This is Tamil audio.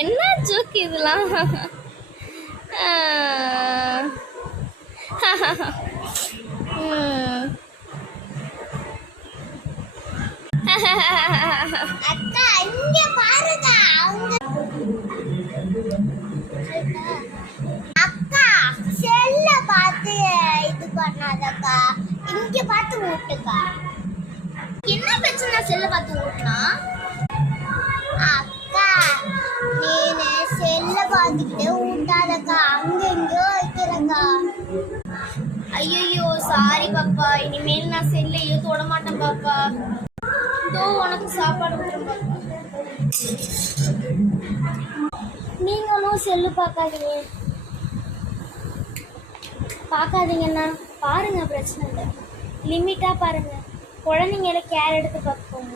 என்ன ஜோக் இதெல்லாம்? அக்கா இங்க பாருங்க, அக்கா செல்ல பார்த்து இது பண்ணாதக்கா, இங்க பார்த்து ஊட்டுக்கா. என்ன பிரச்சனை செல்ல பார்த்து ஊட்டுனா? அக்கா நீனு செல்ல பார்த்துக்கிட்டே ஊட்டாதக்கா, அங்க எங்கேயோ வைக்கிறக்கா. ஐயோ சாரி பாப்பா, இனிமேல் நான் செல்லையே தொட மாட்டேன் பாப்பா. இதோ உனக்கு சாப்பாடு ஊட்டுறேன் பாப்பா. நீங்களும் செல்லு பார்க்காதீங்கண்ணா. பாருங்க, பிரச்சனை இல்லை, லிமிட்டாக பாருங்க. குழந்தைங்கள கேர் எடுத்து பார்த்துக்கோங்க.